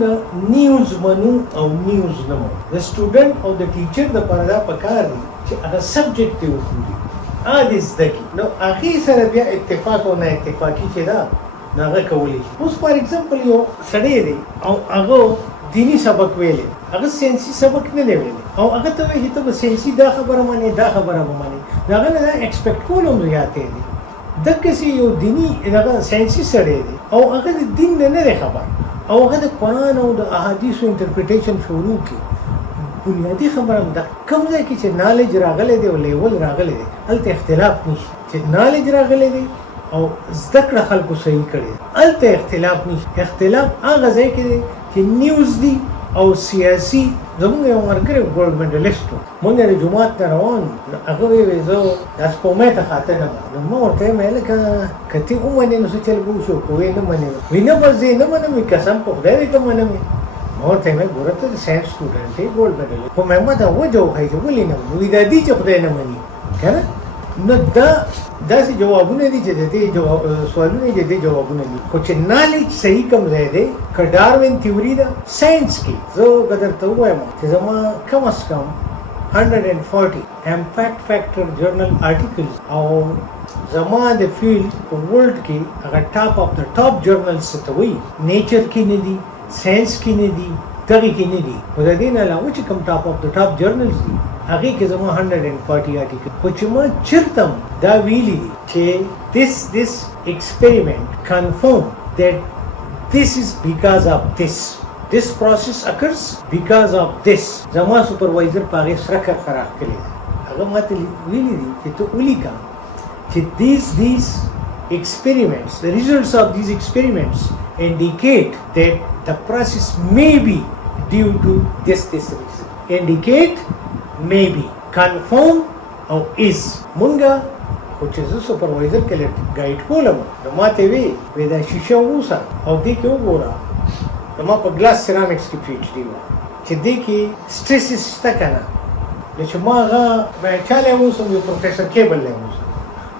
موږ نیوز منو او نیوز نه منو. د سټوډنټ او د ټیچر د پاره دا پکار دی چې هغه سبجیکټ ته وګوري د زده کړي. نو هغې سره بیا اتفاق او نه اتفاقي چې ده نو هغه کولی شي. اوس فار ایگزامپل یو سړی دی او هغه دینی سبق ویلی، هغه ساینسي سبق نه دی ویلی او هغه ته وایي چې ته به ساینسي دا خبره منې دا خبره به منې، د هغه نه دا ایکسپیکټ کول هم زیاتې دي. دقسې یو دیني دغه ساینسي سړی دی او هغه د دین نه دی خبر او هغه د قرآن او د احادیثو انټرپریټیشن شروع کړي. بنیادي خبره هم ده کوم ځای کې چې نالج راغلی دی او لیول راغلی دی هلته اختلاف نشته. چې نالج راغلی دی او زده کړه خلکو صحیح کړې هلته اختلاف نشته. اختلاف هغه ځای کې دی چې نیوز دی او سیاسي. زمونږ یو ملګری ګولډ میډلیسټ و، مونږ د جومات نه روان وو، هغه وایي زه دا سپومۍ ته خاطر نه منم. نو ما ورته ویل لکه که ته ومنې نو څه چل به وشو، که ویې نه منې وایي نه بس زه یې نه منم، وایي قسم په خدای دی ته منم. ما ورته ویل ګوره ته د ساینس سټوډنټ یې ګولډ میډلیسټ، خو ما ته وجه وښایي چې ولې نه منې. وایي دا دي چې خدای نه مني که نه. نو داسې جوابونه دي چې د دې سوالونه د دې جوابونه دي. خو چې نالج صحیح کوم ځای دی که ډاروین تیوري ده ساینس کې، زه که درته ووایم چې زما کم از کم 140 امپیکټ فیکټر جرنل آرټیکلز او زما د فیلډ په ورلډ کې هغه ټاپ اف د ټاپ جرنلز څه ته وایي نیچر کې نه دي، ساینس کې نه دي، دغې کې نه دي. خو د دې نه علاوه چې کوم ټاپ اف د ټاپ جرنلز دي هغې کې زما 140 آرټیکل. خو چې ما چېرته دا ویلي دي چې this experiment confirm that this is because of this process occurs because of this. زما سپروایزر په هغې سره خراخ کړی دی، هغه ماته ویلي دي چې ته ولیکه چې these experiments, the results of these experiments indicate that the process may be due to this reason. Indicate, maybe, confirm او is. مونږه خو چې زه سپروایزر کې ګایډ کولم نو ما ته وی دا شیشه ووسه او دې کې وګوره. زما په ګلاس سیرامکس کې پی ایچ ډي وه چې دې کې سټریسز شته که نه. نو چې ما هغه چا لی اوسم یو پروفیسر کیبل لی اوسم.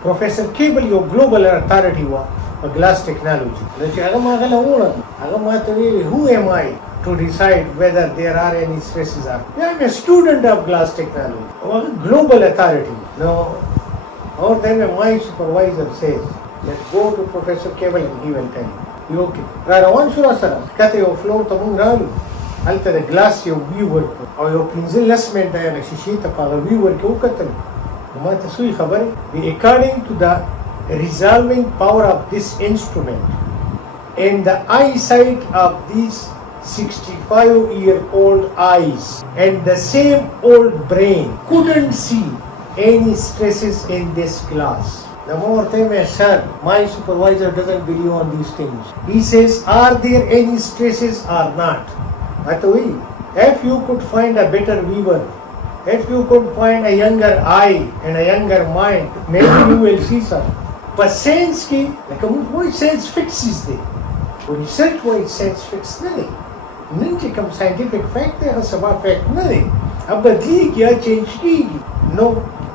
پروفیسر کیبل یو ګلوبل اتارټي وه په ګلاس ټیکنالوجي. نو چې هغه ما هغه له ووړم هغه ما ته وی who am I to decide whether there are any stresses are. I am a student of glass technology. Global authority. No, or then my supervisor says, let's go to Professor Cable and he will tell you. You okay? Rawan Shura sir, kate yo floor to mung ralu. Alta the glass yo viewer or your pinzel lesment da na shishi ta pa viewer ke ukatal. Ma ta sui khabari according to the resolving power of this instrument and the eyesight of these 65-year-old eyes and the same old brain couldn't see any stresses in this glass. The more time I said, my supervisor doesn't believe on these things. He says, are there any stresses or not? That way, if you could find a better viewer, if you could find a younger eye and a younger mind, maybe you will see some. But science ki, like why science fixes there? When you search why science fixes there, نن چې کوم ساینټیفیک فیکټ دی هغه سبا فیکټ نه دی، هغه بدلېږي یا چینج کېږي. نو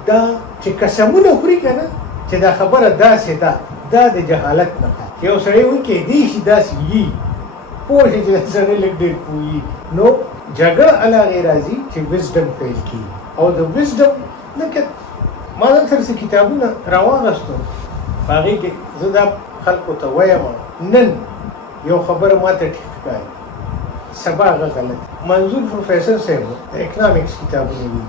دا چې قسمونه خوري که نه چې دا خبره داسې ده دا د جهالت نه ده. چې یو سړی وایي کیدای شي داسې وي پوه شي چې دا سړی لږ ډېر پوهېږي. نو جګړه هله هغې راځي چې وزډم پیل کېږي او د وزډم لکه ما دلته څه کتابونه راواغېستو په هغې کې زه دا خلکو ته وایم نن یو خبره ما ته ټیک ښکاري سبا هغه غلط. منظور پروفیسر صاحب د اکنامکس کتابونه ویلي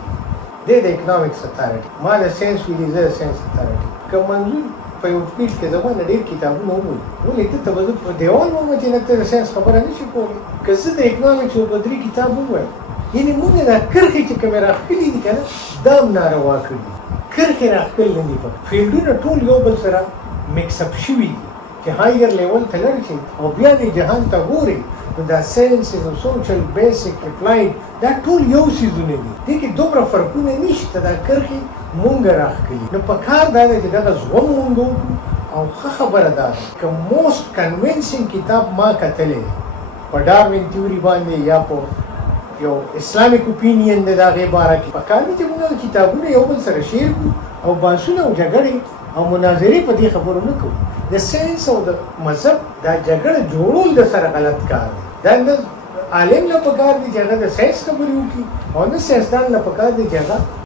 دی د اکنامکس اتارټي، ما د ساینس ویلي زه د ساینس اتارټي. که منظور په یو فیلډ کې زما نه ډېر کتابونه ووایي ولې ته ته به زه په دیوال ووایم چې نه ته د ساینس خبره نه شي کولی. که زه د اکنامکس یو په 3 کتاب ووایم یعنې مونږ دا کرښې چې کومې راښکلي دي که نه دا هم ناروا کړي دي. کرښې راښکلي نه دي، په فیلډونه ټول یو بل سره مکس اپ شوي دي چې هایر لیول ته لړ شي او بیا دې جهان ته ګوري نو دا ساینسز او سوشل بیسک اپلاید دا ټول یو څیزونه دي. دې کې دومره فرقونه نشته، دا کرښې مونږ راښکلي. نو په کار دا دی چې دغه زغم مونږ وکړو او ښه خبره دا ده که موسټ کنوینسینګ کتاب ما کتلی په ډاروین تیوري باندې یا په یو اسلامیک اوپینین د هغې باره کې په کار دی چې مونږ کتابونه یو بل سره شیر کړو او بحثونه او جګړې او مناظرې په دې خبرو نه کوو. د ساینس او د مذهب دا جګړه جوړول د سره غلط کار دی. دا عالم له پکار دي چې هغه د ساينس خبرې وکړي او نه ساينسدان له پکار دي چې هغه